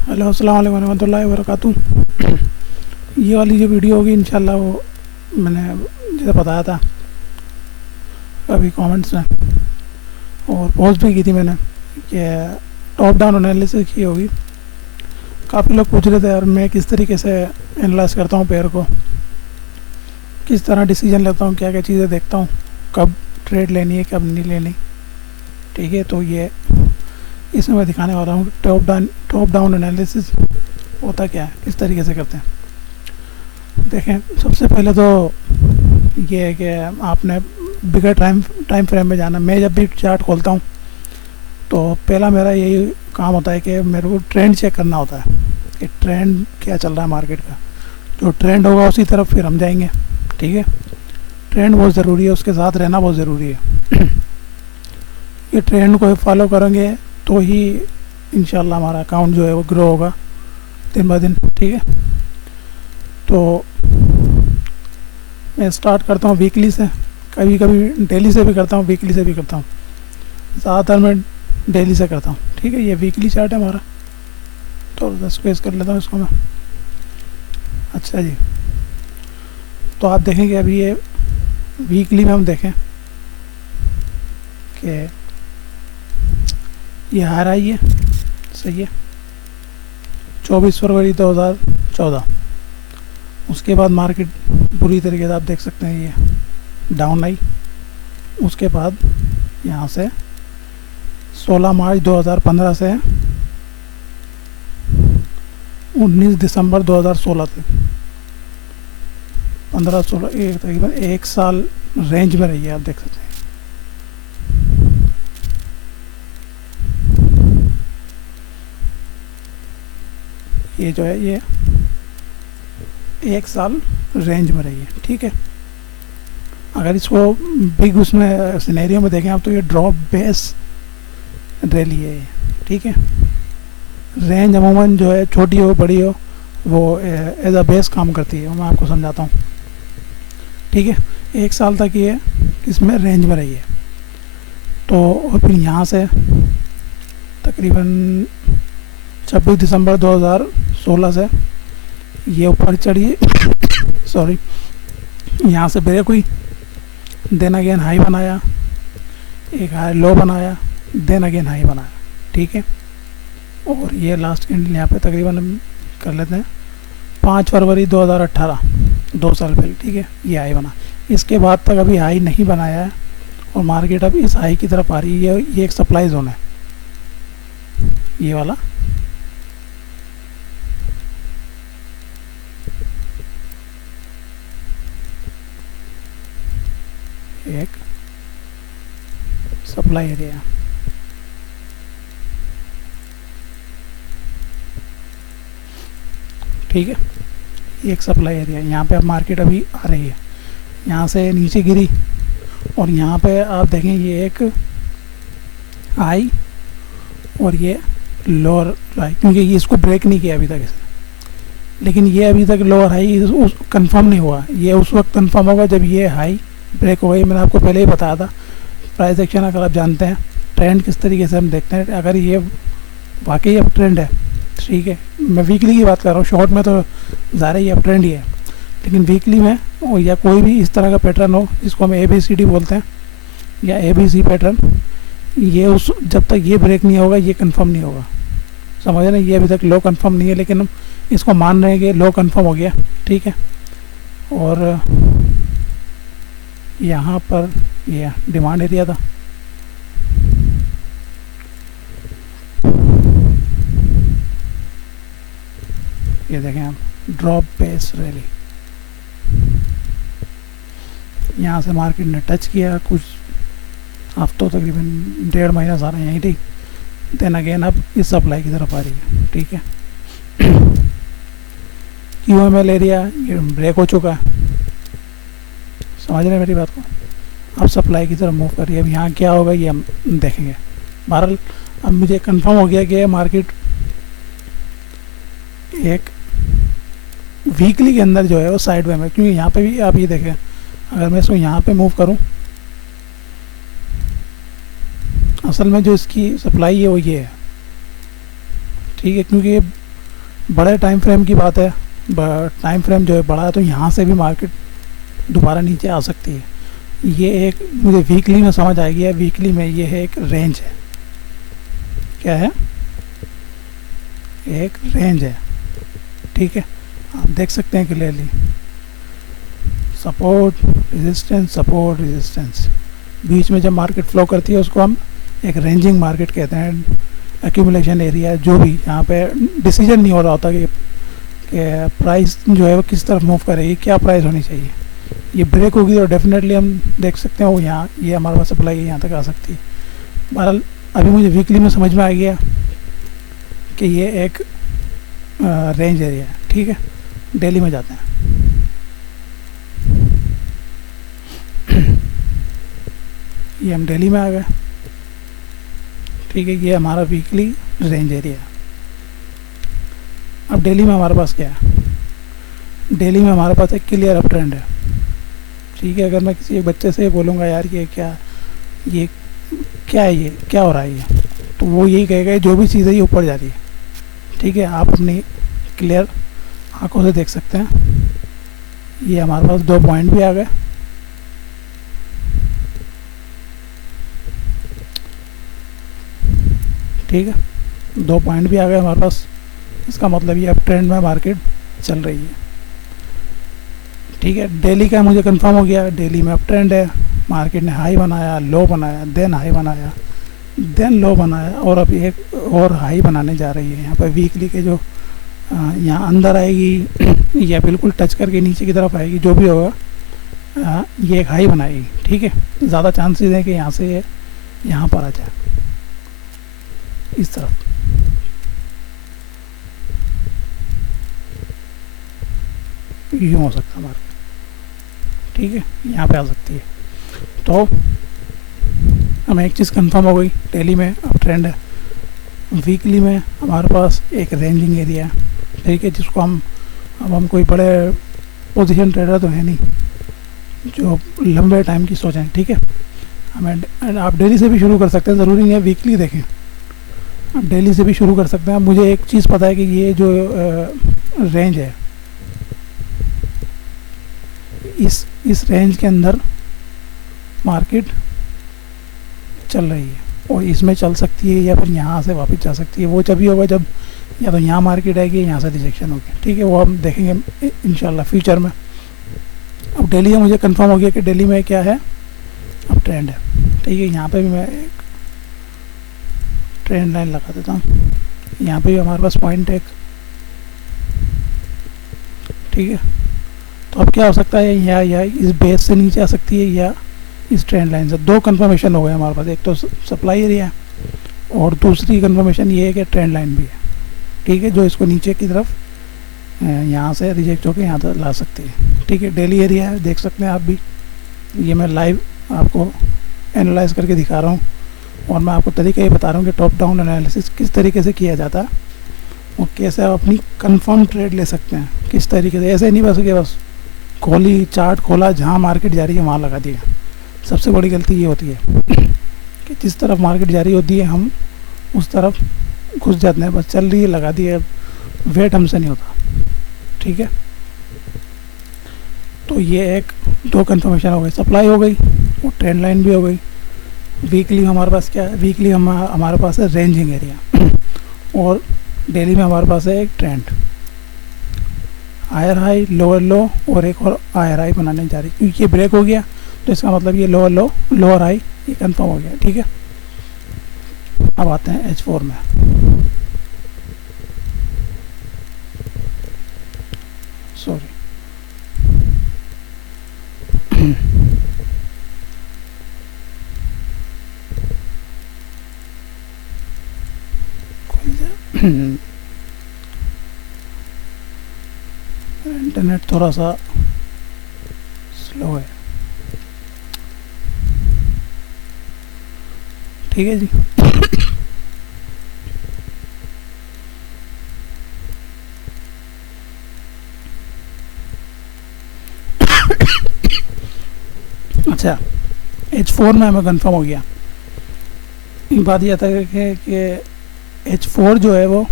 Hello, अस्सलाम वालेकुम रहमतुल्लाहि व बरकातुहू। ये वाली जो वीडियो होगी इंशाल्लाह वो मैंने जैसे बताया था अभी कमेंट्स में और पोस्ट भी की थी मैंने कि टॉप डाउन एनालिसिस की होगी। काफ़ी लोग पूछ रहे थे यार मैं किस तरीके से एनालाइज करता हूँ पेयर को, किस तरह डिसीजन लेता हूँ, क्या क्या चीज़ें देखता हूँ, कब ट्रेड लेनी है कब नहीं लेनी। ठीक है, तो ये इसमें मैं दिखाने वाला हूँ टॉप डाउन एनालिसिस होता क्या है, किस तरीके से करते हैं। देखें, सबसे पहले तो ये है कि आपने बिगर टाइम फ्रेम में जाना। मैं जब भी चार्ट खोलता हूँ तो पहला मेरा यही काम होता है कि मेरे को ट्रेंड चेक करना होता है कि ट्रेंड क्या चल रहा है मार्केट का। जो ट्रेंड होगा उसी तरफ फिर हम जाएंगे। ठीक है, ट्रेंड बहुत ज़रूरी है, उसके साथ रहना बहुत ज़रूरी है। ये ट्रेंड को फॉलो करेंगे तो ही इंशाल्लाह हमारा अकाउंट जो है वो ग्रो होगा दिन ब दिन। ठीक है, तो मैं स्टार्ट करता हूँ वीकली से, कभी कभी डेली से भी करता हूँ, वीकली से भी करता हूँ। ज़्यादातर मैं डेली से करता हूँ। ठीक है, ये वीकली चार्ट है हमारा, तो स्क्वेज कर लेता हूँ इसको मैं। अच्छा जी, तो आप देखेंगे अभी ये वीकली में हम देखें कि ये हार आई है, सही है, 24 फरवरी 2014। उसके बाद मार्केट बुरी तरीके से आप देख सकते हैं ये डाउन आई। उसके बाद यहाँ से 16 मार्च 2015 से 19 दिसंबर 2016 तक 15-16 एक तकरीबन एक साल रेंज में रही है, आप देख सकते हैं। ये जो है ये एक साल रेंज में रही है। ठीक है, अगर इसको बिग उसमें सिनेरियो में देखें आप तो ये ड्रॉप बेस रैली है ये। ठीक है, रेंज अमूमन जो है छोटी हो बड़ी हो वो एज अ बेस काम करती है, मैं आपको समझाता हूँ। ठीक है, एक साल तक ये इसमें रेंज में रही है। तो और फिर यहाँ से तकरीबन 26 दिसंबर 2016 से ये ऊपर चढ़ी सॉरी, यहाँ से ब्रेक हुई, देन अगेन हाई बनाया, एक हाई लो बनाया, देन अगेन हाई बनाया। ठीक है, और ये लास्ट कैंडल यहाँ पे तकरीबन हम कर लेते हैं 5 फरवरी 2018, 2 साल पहले। ठीक है, ये हाई बना, इसके बाद तक अभी हाई नहीं बनाया है और मार्केट अब इस हाई की तरफ आ रही है। ये एक सप्लाई जोन है ये वाला, एक सप्लाई एरिया। ठीक है, एक सप्लाई एरिया, यहाँ पे अब मार्केट अभी आ रही है, यहाँ से नीचे गिरी और यहाँ पे आप देखें ये एक हाई और ये लोअर हाई, क्योंकि ये इसको ब्रेक नहीं किया अभी तक इसने, लेकिन ये अभी तक लोअर हाई कंफर्म नहीं हुआ। ये उस वक्त कंफर्म होगा जब ये हाई ब्रेक हो गई। मैंने आपको पहले ही बताया था प्राइस एक्शन, अगर आप जानते हैं ट्रेंड किस तरीके से हम देखते हैं, अगर ये वाकई अब ट्रेंड है। ठीक है, मैं वीकली की बात कर रहा हूँ, शॉर्ट में तो ज़्यादा ही अब ट्रेंड ही है, लेकिन वीकली में या कोई भी इस तरह का पैटर्न हो जिसको हम ABCD बोलते हैं या ABC पैटर्न, ये उस जब तक ये ब्रेक नहीं होगा ये कंफर्म नहीं होगा। समझ रहे हैं, ये अभी तक लो कंफर्म नहीं है, लेकिन हम इसको मान रहे हैं कि लो कंफर्म हो गया। ठीक है, और यहाँ पर ये डिमांड एरिया था। ये देखें आप, ड्रॉप बेस रैली, यहाँ से मार्केट ने टच किया कुछ हफ्तों, तकरीबन 1.5 महीना सारा यहीं थी, देन अगेन अब इस सप्लाई की तरफ आ रही है। ठीक है, QML एरिया ये ब्रेक हो चुका है, समझ रहे हैं मेरी बात को। अब सप्लाई की तरफ मूव कर रही है। अब यहाँ क्या होगा ये हम देखेंगे। बहरहाल अब मुझे कंफर्म हो गया कि मार्केट एक वीकली के अंदर जो है वो साइड वे में, क्योंकि यहाँ पे भी आप ये देखें, अगर मैं इसको यहाँ पे मूव करूँ, असल में जो इसकी सप्लाई है वो ये है। ठीक है, क्योंकि बड़े टाइम फ्रेम की बात है, टाइम फ्रेम जो है बड़ा है, तो यहाँ से भी मार्केट दोबारा नीचे आ सकती है। ये एक मुझे वीकली में समझ आ गया, वीकली में ये है एक रेंज है। क्या है? एक रेंज है, ठीक है। आप देख सकते हैं clearly, support resistance, support resistance. बीच में जब मार्केट फ्लो करती है उसको हम एक रेंजिंग मार्केट कहते हैं। एक्यूमुलेशन एरिया, जो भी यहाँ पे डिसीजन नहीं हो रहा होता कि प्राइस जो है वो किस तरफ मूव करेगी, क्या प्राइस होनी चाहिए। ये ब्रेक होगी तो डेफिनेटली हम देख सकते हैं वो यहाँ, ये हमारे पास सप्लाई यहाँ तक आ सकती है। बहरहाल अभी मुझे वीकली में समझ में आ गया कि ये एक रेंज एरिया है, ठीक है। डेली में जाते हैं। ये हम डेली में आ गए, ठीक है। ये हमारा वीकली रेंज एरिया है। अब डेली में हमारे पास क्या है? डेली में हमारे पास एक क्लियर अप ट्रेंड है, ठीक है। अगर मैं किसी एक बच्चे से बोलूँगा यार ये क्या है, ये क्या हो रहा है, ये तो वो यही कहेगा जो भी चीज़ है ये ऊपर जा रही है, ठीक है। आप अपनी क्लियर आंखों से देख सकते हैं। ये हमारे पास 2 पॉइंट भी आ गए, ठीक है। 2 पॉइंट भी आ गए हमारे पास। इसका मतलब ये अप ट्रेंड में मार्केट चल रही है, ठीक है। डेली का मुझे कंफर्म हो गया, डेली में अप ट्रेंड है। मार्केट ने हाई बनाया, लो बनाया, देन हाई बनाया, देन लो बनाया, और अब एक और हाई बनाने जा रही है। यहाँ पर वीकली के जो यहाँ अंदर आएगी या बिल्कुल टच करके नीचे की तरफ आएगी, जो भी होगा ये एक हाई बनाएगी, ठीक है। ज़्यादा चांसेस हैं कि यहाँ से यहाँ पर आ जाए, इस तरफ। यूँ हो सकता है मार्केट, ठीक है, यहाँ पे आ सकती है। तो हमें एक चीज़ कंफर्म हो गई, डेली में अब ट्रेंड है। वीकली में हमारे पास एक रेंजिंग एरिया है, ठीक है, जिसको हम कोई बड़े पोजीशन ट्रेडर तो है नहीं जो लंबे टाइम की सोचें, ठीक है। हमें आप डेली से भी शुरू कर सकते हैं, ज़रूरी नहीं है वीकली देखें, आप डेली से भी शुरू कर सकते हैं। मुझे एक चीज़ पता है कि ये जो रेंज है, इस रेंज के अंदर मार्केट चल रही है और इसमें चल सकती है या फिर यहाँ से वापस जा सकती है। वो जब भी होगा जब या तो यहाँ मार्केट आएगी, यहाँ से रिजेक्शन होगी, ठीक है। वो हम देखेंगे इंशाल्लाह फ्यूचर में। अब डेली में मुझे कंफर्म हो गया कि डेली में क्या है, अब ट्रेंड है, ठीक है। यहाँ पे भी मैं एक ट्रेंड लाइन लगा देता हूँ। यहाँ पे भी हमारे पास पॉइंट एक, ठीक है। तो अब क्या हो सकता है, या इस बेस से नीचे आ सकती है या इस ट्रेंड लाइन से। 2 कंफर्मेशन हो गए हमारे पास, एक तो सप्लाई एरिया है और दूसरी कंफर्मेशन ये है कि ट्रेंड लाइन भी है, ठीक है, जो इसको नीचे की तरफ यहाँ से रिजेक्ट होकर यहाँ तक ला सकती है, ठीक है। डेली एरिया है, देख सकते हैं आप भी। ये मैं लाइव आपको एनालाइज करके दिखा रहा हूँ और मैं आपको तरीका ये बता रहा हूँ कि टॉप डाउन एनालिसिस किस तरीके से किया जाता है और कैसे आप अपनी कंफर्म ट्रेड ले सकते हैं, किस तरीके से। ऐसे नहीं बस कि बस खोली, चार्ट खोला, जहाँ मार्केट जा रही है वहाँ लगा दिया। सबसे बड़ी गलती ये होती है कि जिस तरफ मार्केट जा रही होती है हम उस तरफ घुस जाते हैं, बस चल रही है लगा दिए, वेट हमसे नहीं होता, ठीक है। तो ये एक 2 कंफर्मेशन हो गई, सप्लाई हो गई और ट्रेंड लाइन भी हो गई। वीकली हमारे पास क्या है, वीकली हमारे पास है रेंजिंग एरिया और डेली में हमारे पास है एक trend, higher high, lower low और एक और हायर हाई बनाने जा रही। क्योंकि ये ब्रेक हो गया तो इसका मतलब ये लोअर लो, लोअर हाई, ये कंफर्म हो गया, ठीक है। अब आते हैं H4 में। सॉरी, इंटरनेट थोड़ा सा स्लो है, ठीक है जी। अच्छा, H4 में हमें कंफर्म हो गया। बात यह था कि H4 जो है वो